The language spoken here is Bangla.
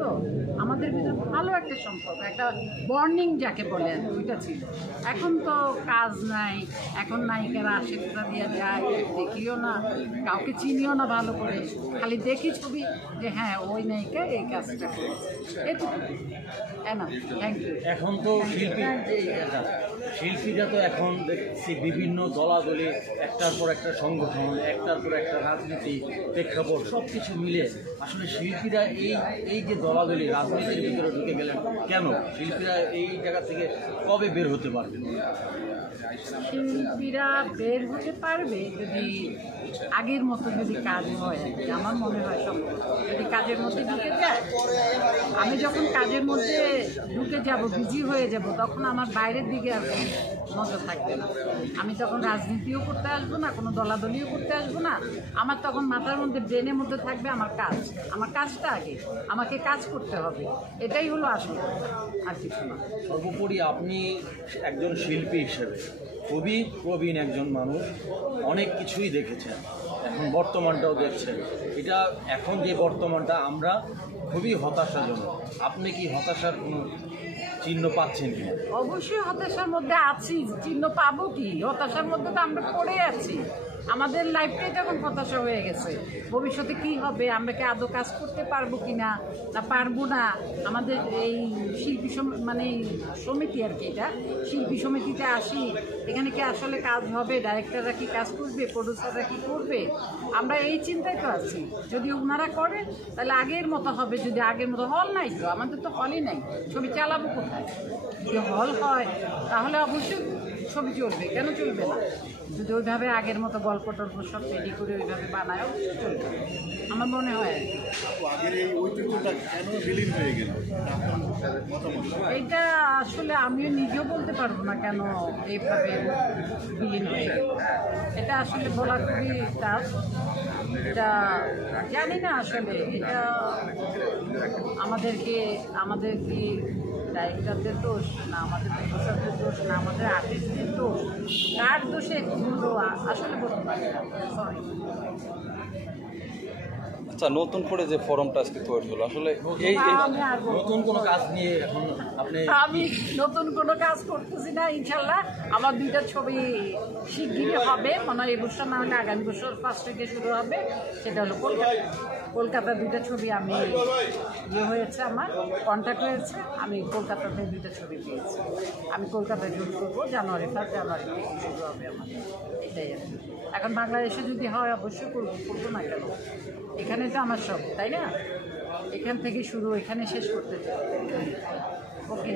তো আমাদের ভিতরে ভালো একটা সম্পর্ক, একটা বর্নিং যাকে বলে ওইটা ছিল। এখন তো কাজ নাই, এখন নায়িকারা আসে কোথা দিয়ে যায়, দেখিও না, কাউকে চিনিও না ভালো করে, খালি দেখি ছবি যে হ্যাঁ ওই নায়িকা এই কাজটা করেছে, এটুকু। Thank you. এখন তো শিল্পীরা তো এখন দেখছি বিভিন্ন দলাদলি, একটার পর একটা সংগঠন, একটার পর একটা রাজনীতি, প্রেক্ষাপট সব কিছু মিলে আসলে শিল্পীরা এই যে দলাদলি রাজনীতির ভিতরে ঢুকে গেলেন কেন? শিল্পীরা এই জায়গা থেকে কবে বের হতে পারবেন? শিল্পীরা বের হতে পারবে যদি আগের মতো যদি কাজ হয়। আমার মনে হয় সম্ভব যদি কাজের মধ্যে ঢুকে যায়। আমি যখন কাজের মধ্যে ঢুকে যাব, বিজি হয়ে যাব, তখন আমার বাইরের দিকে আর নজর থাকবে না। আমি তখন রাজনীতিও করতে আসবো না, কোনো দলাদলিও করতে আসবো না। আমার তখন মাথার মধ্যে, ব্রেনের মধ্যে থাকবে আমার কাজ, আমার কাজটা আগে, আমাকে কাজ করতে হবে, এটাই হলো আসলে, আর কিছু না। সর্বোপরি আপনি একজন শিল্পী হিসেবে খুবই প্রবীণ একজন মানুষ, অনেক কিছুই দেখেছেন, এখন বর্তমানটাও দেখছেন। এটা এখন যে বর্তমানটা আমরা খুবই হতাশাজনক। আপনি কি হতাশার কোনো চিহ্ন পাচ্ছেন কি? অবশ্যই হতাশার মধ্যে আছি, চিহ্ন পাবো কি? হতাশার মধ্যে তো আমরা পড়ে আছি। আমাদের লাইফটাই তখন হতাশা হয়ে গেছে। ভবিষ্যতে কি হবে, আমরা কি আদৌ কাজ করতে পারবো কি না পারবো না। আমাদের এই শিল্পী মানে সমিতি আর কি, এটা শিল্পী সমিতিতে আসি, এখানে কি আসলে কাজ হবে? ডাইরেক্টররা কি কাজ করবে? প্রডিউসাররা কি করবে? আমরা এই চিন্তায় তো আছি। যদি ওনারা করেন তাহলে আগের মতো হবে। যদি আগের মতো, হল নাই তো, আমাদের তো হলই নাই, ছবি চালাবো কোথায়? যদি হল হয় তাহলে অবশ্যই ছবি চলবে, কেন চলবে না? যদি ওইভাবে আগের মতো গল্প টল্প সব রেডি করে ওইভাবে বানায় অবশ্যই চলবে, আমার মনে হয়। এইটা আসলে আমিও নিজেও বলতে পারবো না কেন এইভাবে বিলীন হয়ে গেল। এটা আসলে বলা খুবই টাফ, এটা জানি না আসলে। এটা আমাদের কি ডাইরেক্টরদের দোষ, না আমাদের প্রডিউসারদের দোষ, না আমাদের আর্টিস্টদের দোষ? কার দোষে এগুলো আসলে বলতে পারি না, সরি। আচ্ছা, নতুন করে যে ফরমটা আজকে তৈরি হলো, আসলে নতুন কোনো কাজ নিয়ে এখন আমি নতুন কোনো কাজ করতেছি না। ইনশাল্লাহ আমার 2টা ছবি শিগগিরই হবে, মনে হয় এবছর না হলে আগামী বছর 1 থেকে শুরু হবে। সেটা হলো কলকাতার 2টা ছবি আমি হয়েছে, আমার কন্ট্যাক্ট হয়েছে, আমি কলকাতাতে 2টা ছবি পেয়েছি। আমি কলকাতায় শুরু করবো, জানুয়ারি 1 জানুয়ারি থেকে শুরু হবে আমার, এটাই আর কি। এখন বাংলাদেশে যদি হয় অবশ্যই করবো না কেন? এখানে তো আমার সব, তাই না? এখান থেকে শুরু, এখানে শেষ করতে চাই। ওকে।